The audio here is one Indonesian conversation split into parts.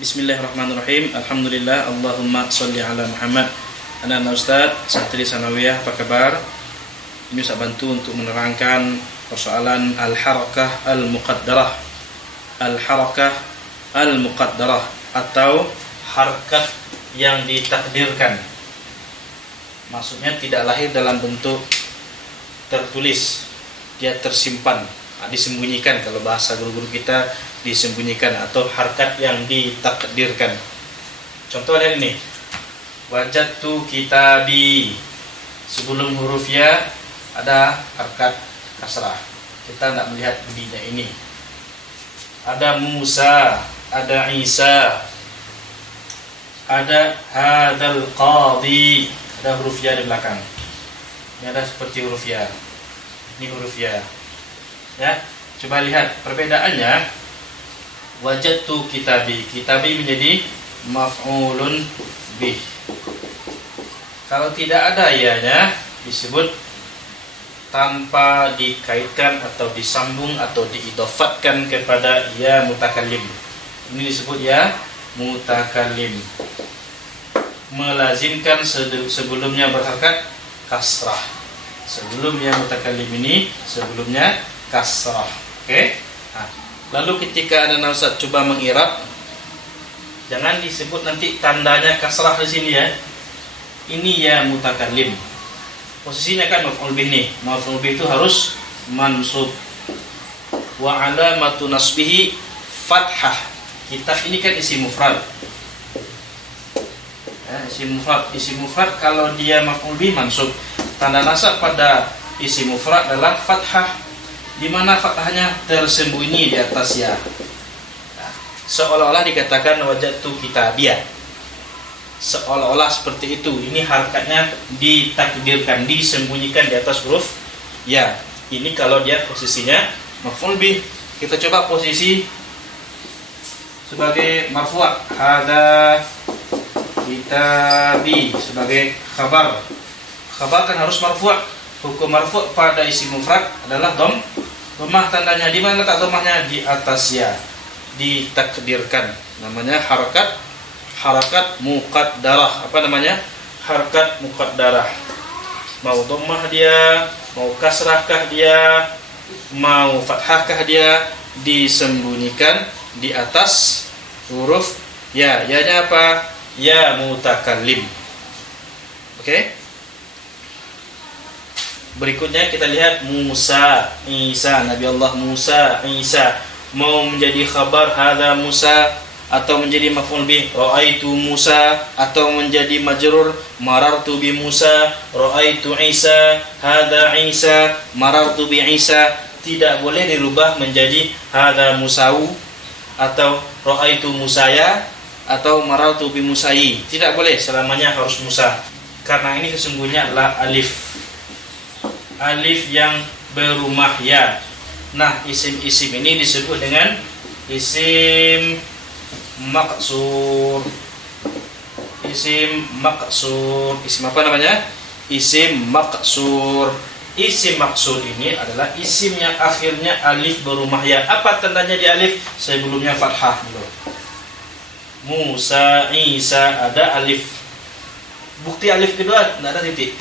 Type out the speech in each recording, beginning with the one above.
Bismillahirrahmanirrahim. Alhamdulillah. Allahumma sholli ala Muhammad. Anak-anak Ustaz, santri sanawiyah, apa kabar? Ini saya bantu untuk menerangkan persoalan al-harakah al-muqaddarah. Al-harakah al-muqaddarah atau harakat yang ditakdirkan. Maksudnya tidak lahir dalam bentuk tertulis, dia tersimpan, disembunyikan. Kalau bahasa guru-guru kita, disembunyikan atau harakat yang ditakdirkan. Contohnya ini, wajadtu kitabi. Sebelum huruf ya ada harakat kasrah. Kita tidak melihat bunyinya ini. Ada Musa, ada Isa, ada hadzal qadhi, ada huruf ya di belakang. Ini ada seperti huruf ya. Ini huruf ya. Ya, coba lihat perbedaannya. Wajadtu kitabi. Kitabi menjadi maf'ulun bih. Kalau tidak ada ya-nya disebut tanpa dikaitkan atau disambung atau diidofatkan kepada ya mutakallim. Ini disebut ya mutakallim. Melazimkan sebelumnya berharakat kasrah. Sebelum ya mutakallim ini sebelumnya kasrah. Oke? Nah, lalu ketika anak Ustaz coba mengirab, jangan disebut nanti tandanya kasrah di sini ya. Ini ya mutakallim. Posisinya kan maf'ul bih nih. Maf'ul bih itu harus mansub. Wa alamatu nasbihi fathah. Kitab ini kan isim mufrad. Ya, isim mufrad. Isim mufrad kalau dia maf'ul bih mansub. Tanda nasab pada isim mufrad adalah fathah. Di mana fathahnya tersembunyi di atas ya. Nah, seolah-olah dikatakan wajadtu kitabiyah. Seolah-olah seperti itu. Ini harakatnya ditakdirkan, disembunyikan di atas huruf ya. Ini kalau dia posisinya maf'ul bih. Kita coba posisi sebagai marfu'. Hadza kitabi sebagai khabar. Khabar kan harus marfu'. Hukum marfu' pada isim mufrad adalah dhammah. Tandanya di mana letak dhammahnya? Di atas ya. Ditakdirkan. Namanya harakat muqaddarah. Apa namanya? Harakat muqaddarah. Mau dhammah dia, mau kasrahkah dia, mau fathahkah dia, disembunyikan di atas huruf ya. Ya-nya apa? Ya mutakallim. Oke? Berikutnya kita lihat Musa, Isa, Nabi Allah Musa, Isa. Mau menjadi khabar hadza Musa atau menjadi maf'ul bih ra'aitu Musa atau menjadi majrur marartu bi Musa, ra'aitu Isa, hadza Isa, marartu bi Isa. Tidak boleh dirubah menjadi hadza Musau atau ra'aitu Musaya atau marartu bi Musai. Tidak boleh, selamanya harus Musa. Karena ini sesungguhnya adalah alif. Alif yang berumah ya. Nah, isim-isim ini disebut dengan isim maqsur. Isim maqsur. Isim apa namanya? Isim maqsur. Isim maqsur ini adalah isim yang akhirnya alif berumah ya. Apa tandanya di alif? Sebelumnya fathah dulu. Musa, Isa ada alif. Bukti alif kedua tidak ada titik.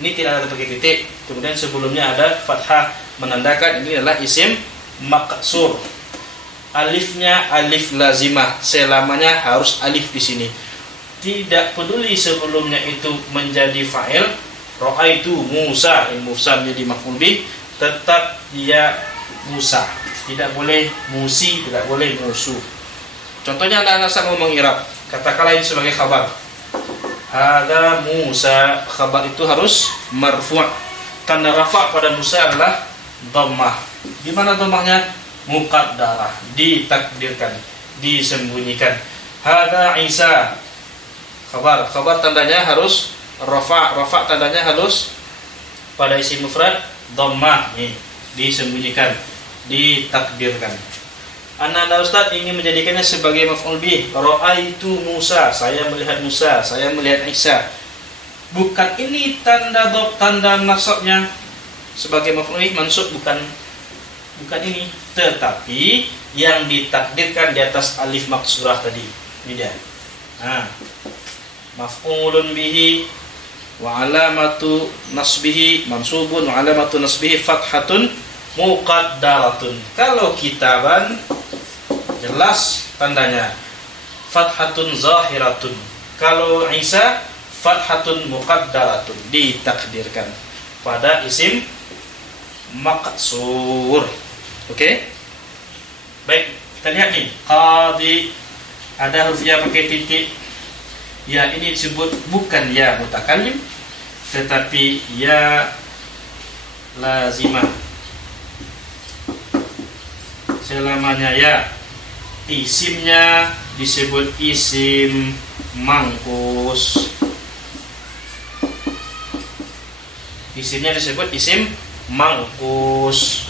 Ini tidak ada pakai titik. Kemudian sebelumnya ada fathah menandakan ini adalah isim maqsur. Alifnya alif lazimah. Selamanya harus alif di sini. Tidak peduli sebelumnya itu menjadi fa'il. Ra'aitu Musa, Musa menjadi maf'ul bih, tetap dia Musa. Tidak boleh musi, tidak boleh musuh. Contohnya anak-anak saya mau mengirab. Katakanlah ini sebagai khabar. Ada Musa, khabar itu harus marfu'. Tanda rafa' pada Musa adalah dhammah. Di mana dhammahnya? Muqaddarah, ditakdirkan, disembunyikan. Ada Isa, khabar tandanya harus rafa'. Rafa' tandanya harus pada isim mufrad dhammah, nih, disembunyikan, ditakdirkan. Anak-anak Ustaz ingin menjadikannya sebagai maf'ul bih. Ra'aitu Musa, saya melihat Musa, saya melihat Isa. Bukan ini tanda nasabnya sebagai maf'ul bih mansub, bukan bukan ini, tetapi yang ditakdirkan di atas alif maksurah tadi. Ini dia. Nah, maf'ulun bihi wa alamatu nasbihi mansubun wa alamatu nasbihi fathatun muqaddaratun. Kalau kitaban jelas tandanya fathatun zahiratun. Kalau Isa fathatun muqaddaratun, ditakdirkan pada isim maqsur. Oke? Baik, kita lihat nih. Qadi ada huruf ya pakai titik. Ya ini disebut bukan ya mutakallim, tetapi ya lazimah. Selamanya ya. Isimnya disebut isim mangkus. Isimnya disebut isim mangkus.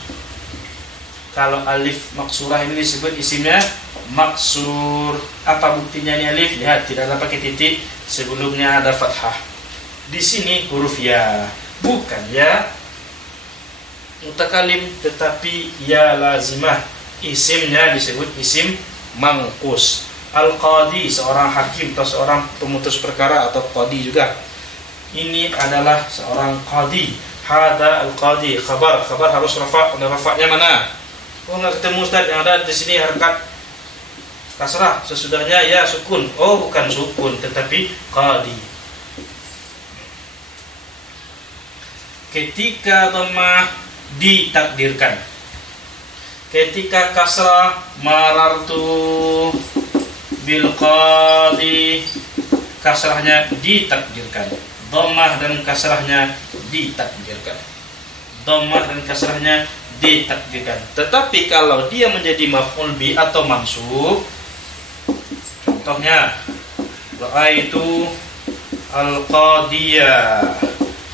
Kalau alif maksurah ini disebut isimnya maksur. Apa buktinya nih alif? Lihat, tidak ada pakai titik, sebelumnya ada fathah. Di sini huruf ya, bukan ya mutakalim, tetapi ya lazimah. Isimnya disebut isim mangkus. Al-qadi, seorang hakim atau seorang pemutus perkara atau qadi juga. Ini adalah seorang qadi. Hada al-qadi, khabar harus rafa'. Rafa'nya mana? Oh, nggak ketemu Ustaz, yang ada di sini harakat kasrah, sesudahnya ya sukun. Oh, bukan sukun, tetapi qadi. Ketika dhammah ditakdirkan. Ketika kasrah marartu bil qadi, kasrahnya ditakdirkan. Dhammah dan kasrahnya ditakdirkan. Dhammah dan kasrahnya ditakdirkan. Tetapi kalau dia menjadi maf'ul bi atau mansub, contohnya ra'aitu al-qadiyah,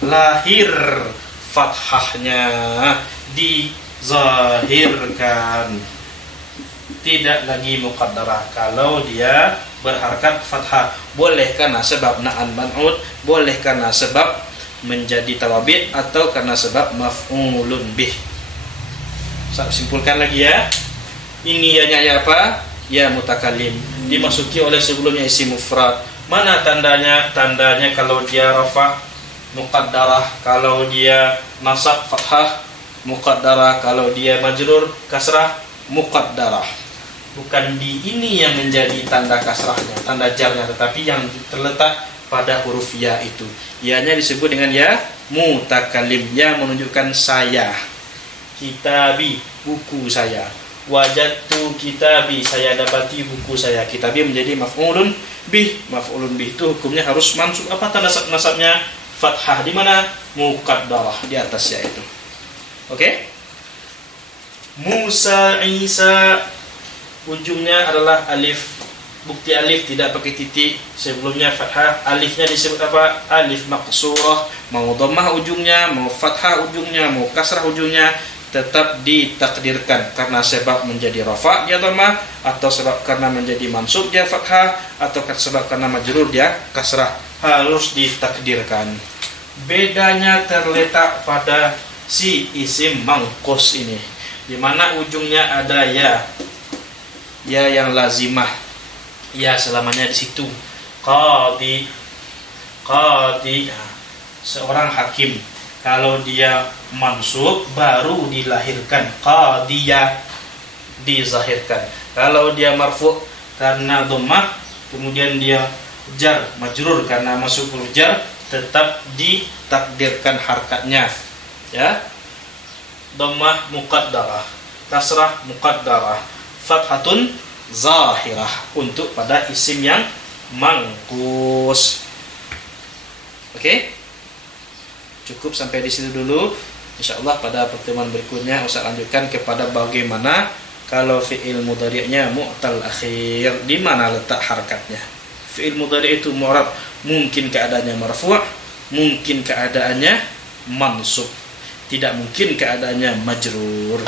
lahir, fathahnya dizahirkan, tidak lagi muqaddarah. Kalau dia berharakat fathah, boleh karena sebab na'an man'ud, boleh karena sebab menjadi tawabid, atau karena sebab maf'ulun bih. Saya simpulkan lagi ya. Ini ya apa? Ya mutakallim. Dimasuki oleh sebelumnya isim mufrad. Mana tandanya? Tandanya kalau dia rafa muqaddarah, kalau dia nasab fathah muqaddarah, kalau dia majrur kasrah muqaddarah. Bukan di ini yang menjadi tanda kasrahnya, tanda jarnya, tetapi yang terletak pada huruf ya itu. Ya-nya disebut dengan ya mutakallim, yang menunjukkan saya. Kitabi, buku saya. Wajadtu kitabi, saya dapati buku saya. Kitabi menjadi maf'ulun bih. Maf'ulun bih itu hukumnya harus mansub. Apa tanda nasabnya? Fathah. Di mana? Muqaddarah, di atasnya itu. Oke? Musa, Isa, ujungnya adalah alif. Bukti alif tidak pakai titik, sebelumnya fathah. Alifnya disebut apa? Alif maqsurah. Mau dhammah ujungnya, mau fathah ujungnya, mau kasrah ujungnya, tetap ditakdirkan karena sebab menjadi rafa dia dhammah, atau sebab karena menjadi mansub dia fathah, atau sebab karena majrur dia kasrah. Harus ditakdirkan. Bedanya terletak pada si isim mangkus ini, di mana ujungnya ada ya yang lazimah, ya selamanya di situ. Qadi, seorang hakim. Kalau dia mansub baru dilahirkan, qadiyah, dizahirkan. Kalau dia marfu karena dhammah, kemudian dia jar majrur karena masuk huruf jar, tetap ditakdirkan harkatnya. Ya, dhammah muqaddarah, kasrah muqaddarah, fathatun zahirah untuk pada isim yang mangkus. Oke? Cukup sampai di situ dulu. Insyaallah pada pertemuan berikutnya Ustaz lanjutkan kepada bagaimana kalau fi'il mudhari'nya mu'tal akhir, di mana letak harakatnya. Fi'il mudhari' itu mu'rab, mungkin keadaannya marfu', mungkin keadaannya mansub, tidak mungkin keadaannya majrur.